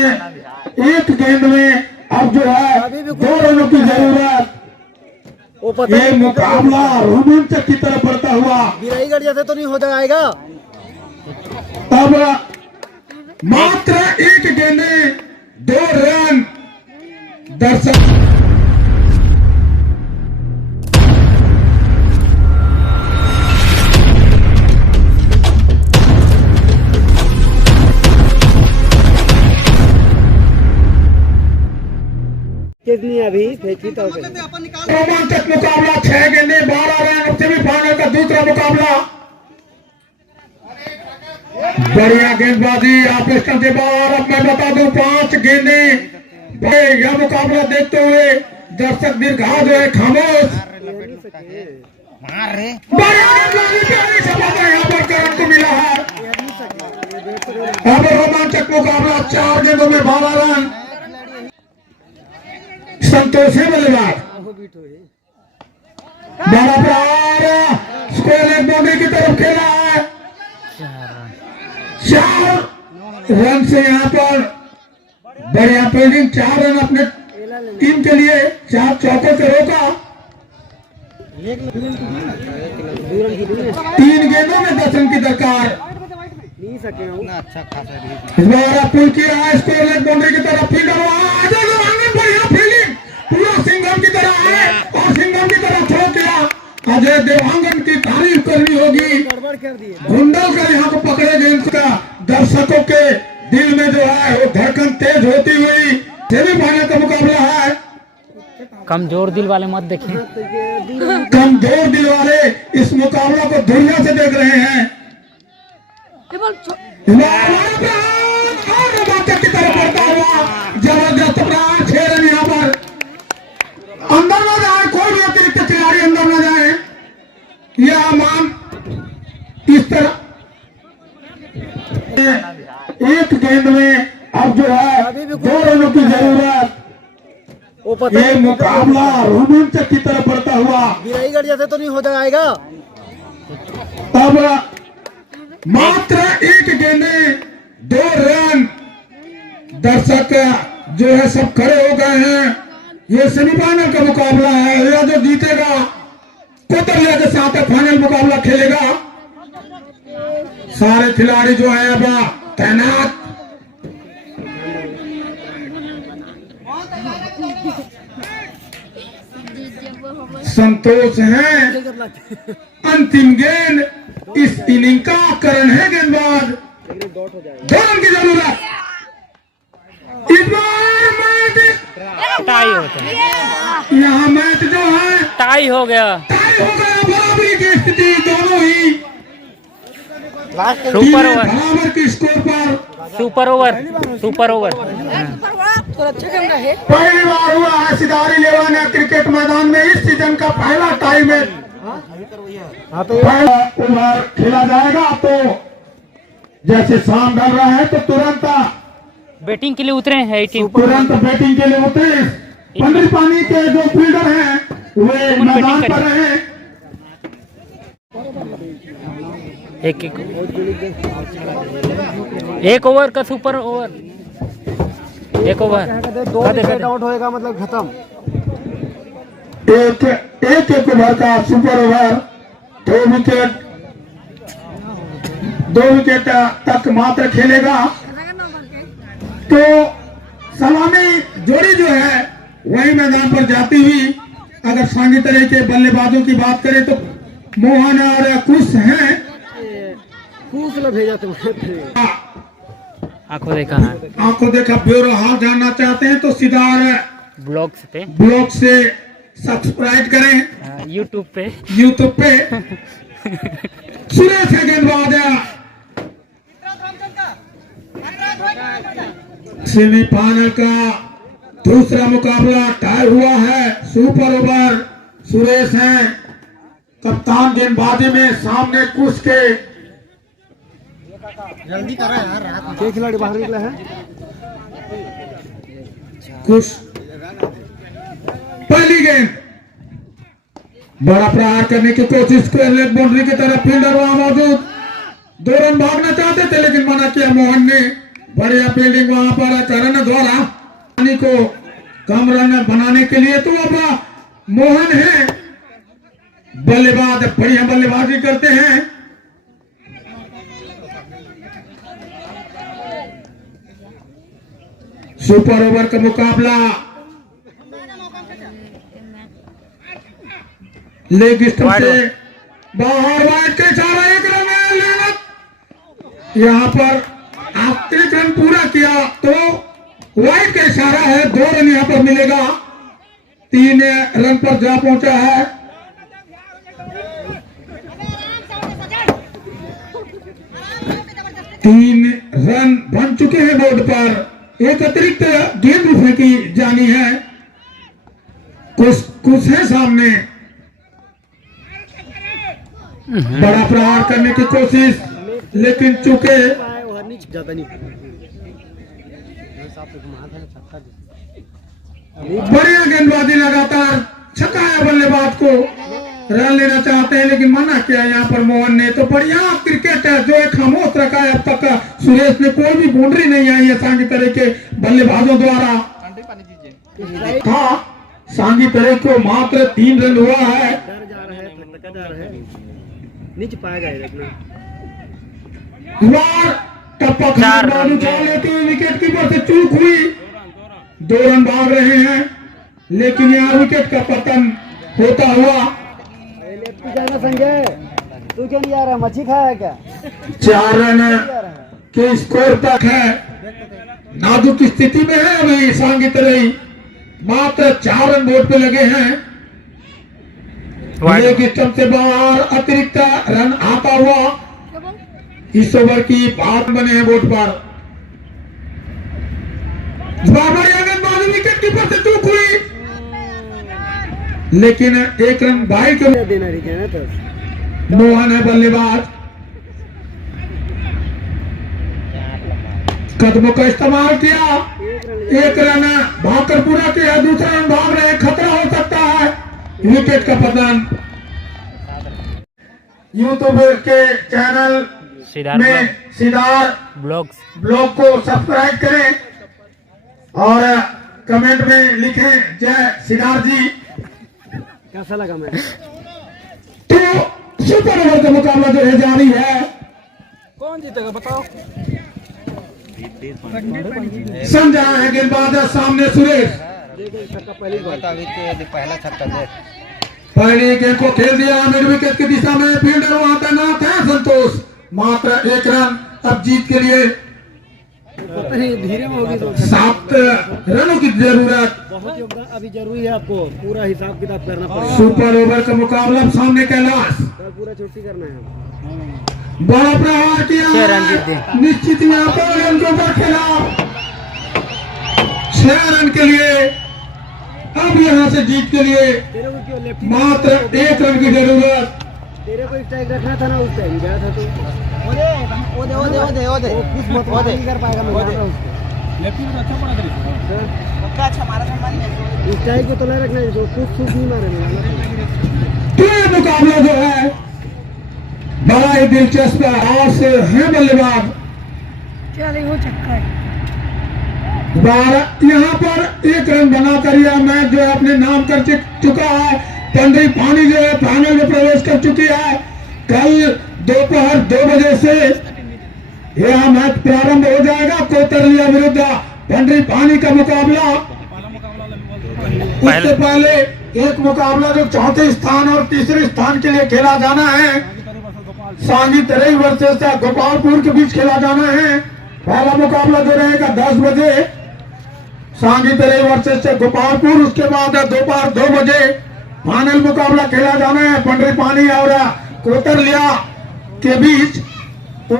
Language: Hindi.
एक गेंद में अब जो है 2 रनों की जरूरत। ये मुकाबला रोमांचक की तरफ बढ़ता हुआ बिराईगढ़ जैसे तो नहीं हो जाएगा। अब मात्र एक गेंदे 2 रन। दर्शक कितनी अभी फेंकी तो रोमांचक मुकाबला 6 गेंदे 12 रन। सेमीफाइनल का दूसरा मुकाबला। बढ़िया गेंदबाजी ऑपरेशन के बाद अब मैं बता दूं 5 गेंदे। यह मुकाबला देखते हुए दर्शक दीर्घा जो है खामोश। यहाँ पर करण को मिला है। अब रोमांचक मुकाबला 4 गेंदों में 12 रन। संतोष है बल्लेबाज। बड़ा प्रहार स्कोर एक बाउंड्री की तरफ खेला है। 4 रन से यहाँ पर बढ़िया फील्डिंग। 4 रन अपने टीम के लिए। 4 चौकों से रोका। 3 गेंदों में 10 रन की दरकार। इस बार पुल किया है स्कोर लेग बाउंड्री की तरफ। फील्डर बढ़िया फील्डिंग पूरा सिंघम की तरह है और सिंघम की तरह थ्रो किया। अजय देवांगन की तारीफ करनी होगी। घुंडलकर यहाँ को पकड़े गेंद का। दर्शकों के दिल में जो है वो धड़कन तेज होती हुई। सेमीफाइनल का मुकाबला है। कमजोर दिल वाले मत देखें। कमजोर दिल वाले इस मुकाबला को दुनिया से देख रहे हैं। की तरफ बढ़ता हुआ जबरदस्त प्रहार 6 रन यहाँ पर। अंदर न जाए, कोई भी अतिरिक्त खिलाड़ी अंदर न जाए। यह मान इस तरह एक गेंद में अब जो है 2 रनों की जरूरत। ये मुकाबला रोमांचक की तरफ बढ़ता हुआ बिराईगढ़ जैसे तो नहीं हो जाएगा। अब मात्र एक गेंदे 2 रन। दर्शक जो है सब खड़े हो गए हैं। ये सेमीफाइनल का मुकाबला है। यह जो जीतेगा कोतलिया के साथ फाइनल मुकाबला खेलेगा। सारे खिलाड़ी जो है अब तैनात। संतोष है। अंतिम गेंद इस इनिंग का। करण है गेंदबाज। 2 रन की जरूरत। इस बार मैच टाई होता है। यहाँ मैच जो है टाई हो गया। बराबरी की स्थिति। दोनों ही सुपर ओवर। बराबर की स्कोर पर सुपर ओवर। Super over. पहली बार हुआ है सिदारी लेवाना क्रिकेट मैदान में इस सीजन का पहला टाई मैच। पहला ओवर खेला जाएगा तो जैसे शाम ढल रहा है तो तुरंत बैटिंग के लिए उतरे हैं तुरंत बैटिंग के लिए उतरे। पंडित के जो फील्डर हैं वे मैदान पर रहे। एक ओवर का सुपर ओवर। एक ओवर 2 विकेट आउट होएगा मतलब खत्म। एक ओवर का सुपर ओवर। 2 विकेट तक मात्र खेलेगा। तो सलामी जोड़ी जो है वही मैदान पर जाती हुई। अगर सांगी तरह के बल्लेबाजों की बात करें तो मोहन और कुश हैं। भेजा तुम आंखों देखा ब्यूरो हाल जानना चाहते हैं तो सीधा ब्लॉग से सब्सक्राइब करें यूट्यूब पे। सुरेश है गेंदबाज। सेमीफाइनल का दूसरा मुकाबला टाई हुआ है। सुपर ओवर सुरेश हैं कप्तान गेंदबाजी में। सामने कुछ के जल्दी करा यार। क्या खिलाड़ी बाहर निकला है? कुछ पहली गेंद बड़ा प्रहार करने की कोशिश कर लेग बाउंड्री की तरफ। फील्डर वहां मौजूद। 2 रन भागना चाहते थे लेकिन मना किया मोहन ने। बढ़िया फील्डिंग वहां पर करण द्वारा पानी को कम रन बनाने के लिए। तो अब मोहन है बल्लेबाज, बढ़िया बल्लेबाजी करते हैं। सुपर ओवर का मुकाबला लेग स्टंप से बाहर, वाइड का इशारा, 1 रन लेना। यहां पर आप 1 रन पूरा किया तो वाइड का इशारा है, 2 रन यहां पर मिलेगा। 3 रन पर जा पहुंचा है। तीन रन बन चुके हैं बोर्ड पर। एक अतिरिक्त गेंद भी फेंकी जानी है, कुछ है सामने। बड़ा प्रहार करने की कोशिश, लेकिन चूके बढ़िया गेंदबाजी, लगातार छकाया बल्लेबाज को, रन लेना चाहते हैं लेकिन मना किया यहाँ पर मोहन ने। तो बढ़िया क्रिकेट है जो एक खामोश रखा है अब तक सुरेश ने, कोई भी बाउंड्री नहीं आई है सांगी तरह के बल्लेबाजों द्वारा। हाँ, सांगी तरह को मात्र 3 रन हुआ है। नीचे पाएगा टप्पा खाने लेते हुए विकेट कीपर से चूक हुई। 2 रन भाग रहे हैं लेकिन यहाँ विकेट का पतन होता हुआ। संजय तू क्यों नहीं आ रहा, मच्छी खाया क्या? 4 रन के स्कोर तक है, नाजुक स्थिति में है अभी सांगी तरह। मात्र 4 रन बोर्ड पे लगे हैं। लेग स्टंप से बाहर, अतिरिक्त रन आता हुआ। इस ओवर की बात बने हैं बोर्ड पर। गेंदबाजी विकेट कीपर से चूक हुई लेकिन 1 रन भाई के मोहन है बल्लेबाज। कदमों का इस्तेमाल किया, 1 रन भागकर पूरा किया, दूसरा रन भाग रहे, खतरा हो सकता है विकेट का पतन। यूट्यूब के चैनल में सिदार ब्लॉग को सब्सक्राइब करें और कमेंट में लिखें जय सिदार जी। कैसा लगा मैं? तो सुपर ओवर का मुकाबला जो है जारी है। कौन जीतेगा बताओ? समझा है गेंदबाज सामने सुरेश। पहला छक्का दे, पहली गेंद को खेल दिया मिड विकेट की दिशा में। फील्डर वहां तैनात है संतोष। मात्र 1 रन अब जीत के लिए धीरे में होगी तो 7 रनों की जरूरत। बहुत योगदान अभी जरूरी है, आपको पूरा हिसाब किताब करना पड़ेगा। सुपर ओवर का मुकाबला सामने कैलाश, कल पूरा छुट्टी करना है। बड़ा प्रहार किया, निश्चित यहाँ पर रन के ऊपर खेला। 6 रन के लिए अब यहाँ से जीत के लिए मात्र 1 रन की जरूरत। तेरे को स्ट्राइक रखना था ना, उस टाइम गया था तो कुछ नहीं कर पाएगा। मैं जान रहा हूँ स्ट्राइक को तो नहीं रखना है, तो कुछ सूख नहीं मारे। तो ये मुकाबला जो है बड़ा ही दिलचस्प है। बल्लेबाज यहाँ पर 1 रन बनाकर यह मैच जो है अपने नाम कर चुका है। पंडरी पानी जो है फाइनल में प्रवेश कर चुकी है। कल दोपहर 2 बजे से यह मैच प्रारंभ हो जाएगा। कोतरलिया विरुद्ध पंडरी पानी का मुकाबला। उससे पहले एक मुकाबला जो 4थे स्थान और 3रे स्थान के लिए खेला जाना है, सांगी तरई वर्सेस गोपालपुर के बीच खेला जाना है। पहला मुकाबला जो रहेगा 10 बजे सांगी तरई वर्सेस गोपालपुर। उसके बाद दोपहर 2 बजे फाइनल मुकाबला खेला जाना है पंडरी पानी और कोतरलिया के बीच।